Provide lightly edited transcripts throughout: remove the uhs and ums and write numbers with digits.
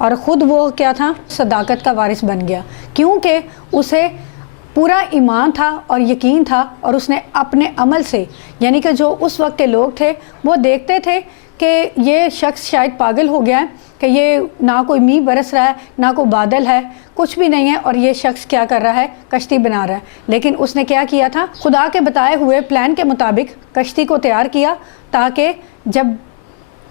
اور خود وہ کیا تھا، صداقت کا وارث بن گیا، کیونکہ اسے پورا ایمان تھا اور یقین تھا، اور اس نے اپنے عمل سے، یعنی کہ جو اس وقت کے لوگ تھے وہ دیکھتے تھے کہ یہ شخص شاید پاگل ہو گیا ہے، کہ یہ نہ کوئی میਂہ برس رہا ہے، نہ کوئی بادل ہے، کچھ بھی نہیں ہے، اور یہ شخص کیا کر رہا ہے، کشتی بنا رہا ہے۔ لیکن اس نے کیا کیا تھا، خدا کے بتائے ہوئے پلان کے مطابق کشتی کو تیار کیا، تاکہ جب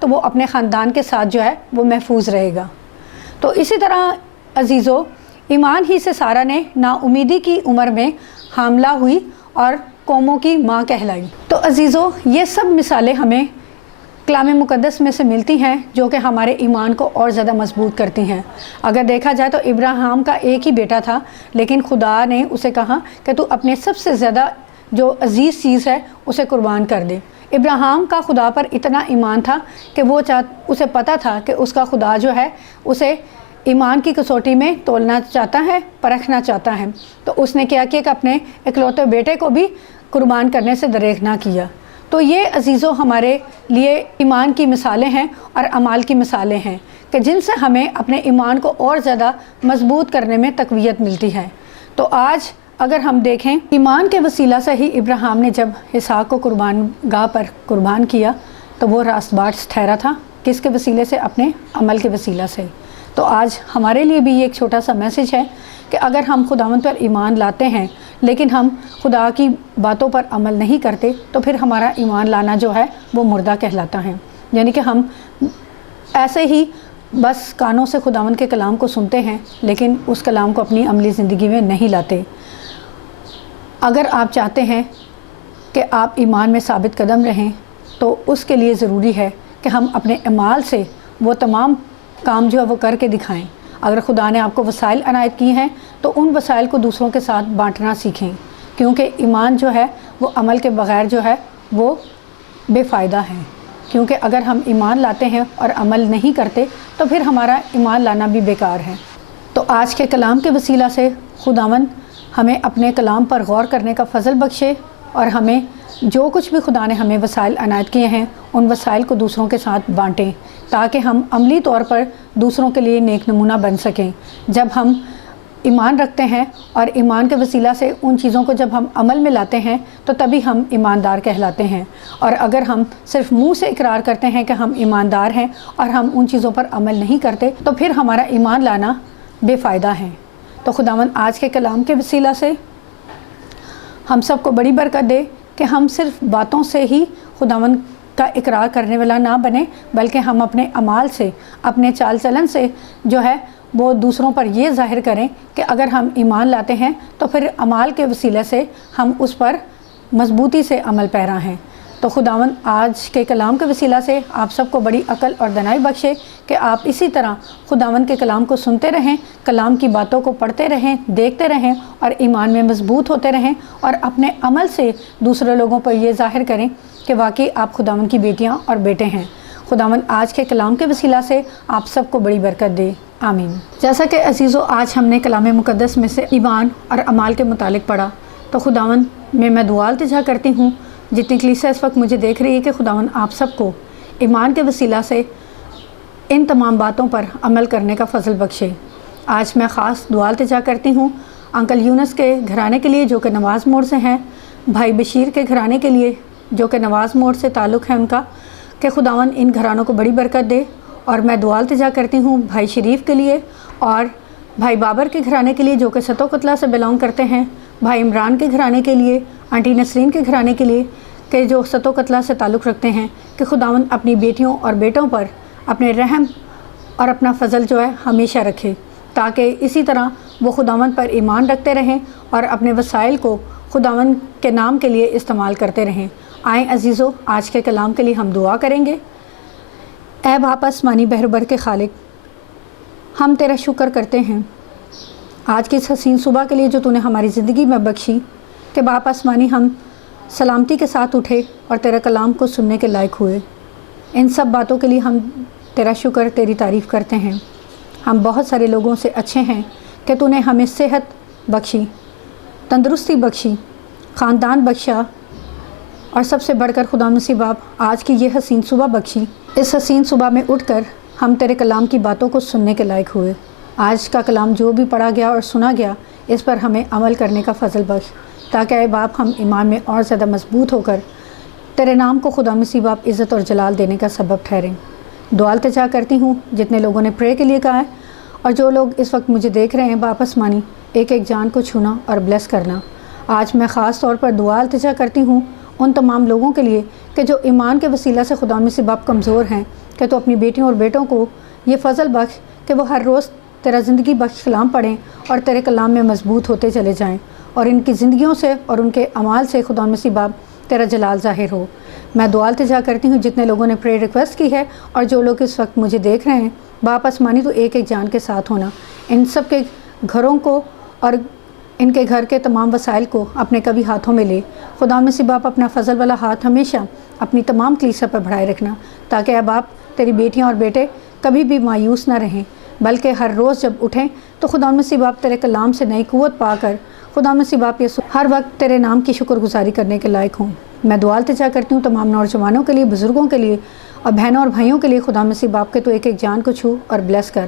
تو وہ اپنے خاندان کے ساتھ جو ہے وہ محفوظ رہے گا۔ تو اسی طرح عزیزو، ایمان ہی سے سارہ نے نا امیدی کی عمر میں حاملہ ہوئی اور قوموں کی ماں کہلائی۔ تو عزیزو، یہ سب مثالیں ہمیں کلام مقدس میں سے ملتی ہیں جو کہ ہمارے ایمان کو اور زیادہ مضبوط کرتی ہیں۔ اگر دیکھا جائے تو ابراہیم کا ایک ہی بیٹا تھا، لیکن خدا نے اسے کہا کہ تو اپنے سب سے زیادہ جو عزیز چیز ہے اسے قربان کر دے۔ ابراہیم کا خدا پر اتنا ایمان تھا کہ وہ اسے پتہ تھا کہ اس کا خدا جو ہے اسے ایمان کی کسوٹی میں تولنا چاہتا ہے، پرکھنا چاہتا ہے۔ تو اس نے کیا کیا کہ اپنے اکلوتے بیٹے کو بھی قربان کرنے سے دریغ نہ کیا۔ تو یہ عزیزوں ہمارے لیے ایمان کی مثالیں ہیں اور اعمال کی مثالیں ہیں کہ جن سے ہمیں اپنے ایمان کو اور زیادہ مضبوط کرنے میں تقویت ملتی ہے۔ تو آج اگر ہم دیکھیں، ایمان کے وسیلہ سے ہی ابراہیم نے جب اسحاق کو قربان گاہ پر قربان کیا تو وہ راست باز ٹھہرا تھا، کس کے وسیلے سے؟ اپنے عمل کے وسیلہ سے۔ تو آج ہمارے لیے بھی یہ ایک چھوٹا سا میسج ہے کہ اگر ہم خداوند پر ایمان لاتے ہیں لیکن ہم خدا کی باتوں پر عمل نہیں کرتے تو پھر ہمارا ایمان لانا جو ہے وہ مردہ کہلاتا ہے، یعنی کہ ہم ایسے ہی بس کانوں سے خداوند کے کلام کو سنتے ہیں لیکن اس کلام کو اپنی عملی زندگی میں نہیں لاتے۔ اگر آپ چاہتے ہیں کہ آپ ایمان میں ثابت قدم رہیں تو اس کے لیے ضروری ہے کہ ہم اپنے اعمال سے وہ تمام کام جو ہے وہ کر کے دکھائیں۔ اگر خدا نے آپ کو وسائل عنایت کی ہیں تو ان وسائل کو دوسروں کے ساتھ بانٹنا سیکھیں، کیونکہ ایمان جو ہے وہ عمل کے بغیر جو ہے وہ بے فائدہ ہے۔ کیونکہ اگر ہم ایمان لاتے ہیں اور عمل نہیں کرتے تو پھر ہمارا ایمان لانا بھی بیکار ہے۔ تو آج کے کلام کے وسیلہ سے خداوند ہمیں اپنے کلام پر غور کرنے کا فضل بخشے اور ہمیں جو کچھ بھی خدا نے ہمیں وسائل عنایت کیے ہیں ان وسائل کو دوسروں کے ساتھ بانٹیں تاکہ ہم عملی طور پر دوسروں کے لیے نیک نمونہ بن سکیں۔ جب ہم ایمان رکھتے ہیں اور ایمان کے وسیلہ سے ان چیزوں کو جب ہم عمل میں لاتے ہیں تو تبھی ہم ایماندار کہلاتے ہیں، اور اگر ہم صرف منہ سے اقرار کرتے ہیں کہ ہم ایماندار ہیں اور ہم ان چیزوں پر عمل نہیں کرتے تو پھر ہمارا ایمان لانا بے فائدہ ہے۔ تو خداوند آج کے کلام کے وسیلہ سے ہم سب کو بڑی برکت دے کہ ہم صرف باتوں سے ہی خداوند کا اقرار کرنے والا نہ بنے، بلکہ ہم اپنے اعمال سے، اپنے چال چلن سے جو ہے وہ دوسروں پر یہ ظاہر کریں کہ اگر ہم ایمان لاتے ہیں تو پھر اعمال کے وسیلے سے ہم اس پر مضبوطی سے عمل پیرا ہیں۔ تو خداوند آج کے کلام کے وسیلہ سے آپ سب کو بڑی عقل اور دانائی بخشے کہ آپ اسی طرح خداوند کے کلام کو سنتے رہیں، کلام کی باتوں کو پڑھتے رہیں، دیکھتے رہیں اور ایمان میں مضبوط ہوتے رہیں، اور اپنے عمل سے دوسرے لوگوں پر یہ ظاہر کریں کہ واقعی آپ خداوند کی بیٹیاں اور بیٹے ہیں۔ خداوند آج کے کلام کے وسیلہ سے آپ سب کو بڑی برکت دے، آمین۔ جیسا کہ عزیزو آج ہم نے کلام مقدس میں سے ایمان اور اعمال کے متعلق پڑھا، تو خداوند میں دعا التجا کرتی ہوں جتنی کلیسیا اس وقت مجھے دیکھ رہی ہے کہ خداوند آپ سب کو ایمان کے وسیلہ سے ان تمام باتوں پر عمل کرنے کا فضل بخشے۔ آج میں خاص دعا التجا کرتی ہوں انکل یونس کے گھرانے کے لیے جو کہ نواز موڑ سے ہیں، بھائی بشیر کے گھرانے کے لیے جو کہ نواز موڑ سے تعلق ہے ان کا، کہ خداوند ان گھرانوں کو بڑی برکت دے۔ اور میں دعا التجا کرتی ہوں بھائی شریف کے لیے اور بھائی بابر کے گھرانے کے لیے جو کہ ستو قتلہ سے بلانگ کرتے ہیں، بھائی عمران کے گھرانے کے لیے، آنٹی نسرین کے گھرانے کے لیے کہ جو ستو قتلہ سے تعلق رکھتے ہیں، کہ خداوند اپنی بیٹیوں اور بیٹوں پر اپنے رحم اور اپنا فضل جو ہے ہمیشہ رکھے، تاکہ اسی طرح وہ خداوند پر ایمان رکھتے رہیں اور اپنے وسائل کو خداوند کے نام کے لیے استعمال کرتے رہیں۔ آئیں عزیزو آج کے کلام کے لیے ہم دعا کریں گے۔ اے باپ آسمانی بحر بر کے خالق، ہم تیرا شکر کرتے ہیں آج کی اس حسین صبح کے لیے جو تو نے ہماری زندگی میں بخشی، کہ باپ آسمانی ہم سلامتی کے ساتھ اٹھے اور تیرا کلام کو سننے کے لائق ہوئے۔ ان سب باتوں کے لیے ہم تیرا شکر، تیری تعریف کرتے ہیں۔ ہم بہت سارے لوگوں سے اچھے ہیں کہ تو نے ہمیں صحت بخشی، تندرستی بخشی، خاندان بخشا، اور سب سے بڑھ کر خدا مسیح باپ آج کی یہ حسین صبح بخشی۔ اس حسین صبح میں اٹھ کر ہم تیرے کلام کی باتوں کو سننے کے لائق ہوئے۔ آج کا کلام جو بھی پڑھا گیا اور سنا گیا، اس پر ہمیں عمل کرنے کا فضل بخش، تاکہ اے باپ ہم ایمان میں اور زیادہ مضبوط ہو کر تیرے نام کو خدا مسیح باپ عزت اور جلال دینے کا سبب ٹھہریں۔ دعا التجا کرتی ہوں جتنے لوگوں نے پرے کے لیے کہا ہے اور جو لوگ اس وقت مجھے دیکھ رہے ہیں، باپ آسمانی ایک ایک جان کو چھونا اور بلیس کرنا۔ آج میں خاص طور پر دعا التجا کرتی ہوں ان تمام لوگوں کے لیے کہ جو ایمان کے وسیلہ سے خدا مسیح باپ کمزور ہیں، کہ تو اپنی بیٹیوں اور بیٹوں کو یہ فضل بخش کہ وہ ہر روز تیرا زندگی بخش کلام پڑھیں اور تیرے کلام میں مضبوط ہوتے چلے جائیں، اور ان کی زندگیوں سے اور ان کے اعمال سے خدا مسیح باپ تیرا جلال ظاہر ہو۔ میں دعا التجا کرتی ہوں جتنے لوگوں نے پرے ریکویسٹ کی ہے اور جو لوگ اس وقت مجھے دیکھ رہے ہیں، باپ آسمانی تو ایک ایک جان کے ساتھ ہونا، ان سب کے گھروں کو اور ان کے گھر کے تمام وسائل کو اپنے کبھی ہاتھوں میں لے۔ خدا مسیح باپ اپنا فضل والا ہاتھ ہمیشہ اپنی تمام کلیسا پر بڑھائے رکھنا، تاکہ اب آپ تیری بیٹیاں اور بیٹے کبھی بھی مایوس نہ رہیں، بلکہ ہر روز جب اٹھیں تو خدا مسیح باپ تیرے کلام سے نئی قوت پا کر خدا مسیح باپ یسوع ہر وقت تیرے نام کی شکر گزاری کرنے کے لائق ہوں۔ میں دعا التجا کرتی ہوں تمام نوجوانوں کے لیے، بزرگوں کے لیے اور بہنوں اور بھائیوں کے لیے، خدا مسیح باپ کے تو ایک ایک جان کو چھو اور بلیس کر۔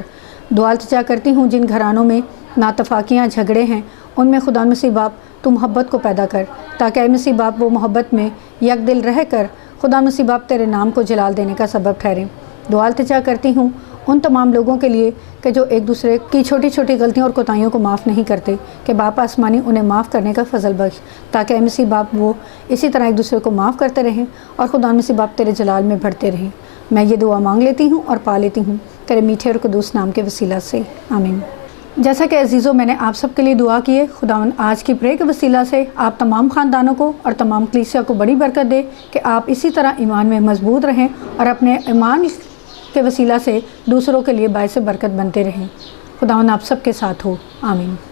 دعا التجا کرتی ہوں جن گھرانوں میں ناتفاقیاں جھگڑے ہیں، ان میں خدا مسیح باپ تو محبت کو پیدا کر، تاکہ اے مسیح باپ وہ محبت میں یک دل رہ کر خدا مسیح باپ تیرے نام کو جلال دینے کا سبب ٹھہریں۔ دعا التجا کرتی ہوں ان تمام لوگوں کے لیے کہ جو ایک دوسرے کی چھوٹی چھوٹی غلطیوں اور کوتاہیوں کو معاف نہیں کرتے، کہ باپ آسمانی انہیں معاف کرنے کا فضل بخش، تاکہ اے مسیح باپ وہ اسی طرح ایک دوسرے کو معاف کرتے رہیں اور خدا مسیح باپ تیرے جلال میں بڑھتے رہیں۔ میں یہ دعا مانگ لیتی ہوں اور پا لیتی ہوں تیرے میٹھے اور قدوس نام کے وسیلہ سے، آمین۔ جیسا کہ عزیزوں میں نے آپ سب کے لیے دعا کی ہے، خداوند آج کی پرے کے وسیلہ سے آپ تمام خاندانوں کو اور تمام کلیسیا کو بڑی برکت دے کہ آپ اسی طرح ایمان میں مضبوط رہیں اور اپنے ایمان کے وسیلہ سے دوسروں کے لیے باعث برکت بنتے رہیں۔ خداوند آپ سب کے ساتھ ہو، آمین۔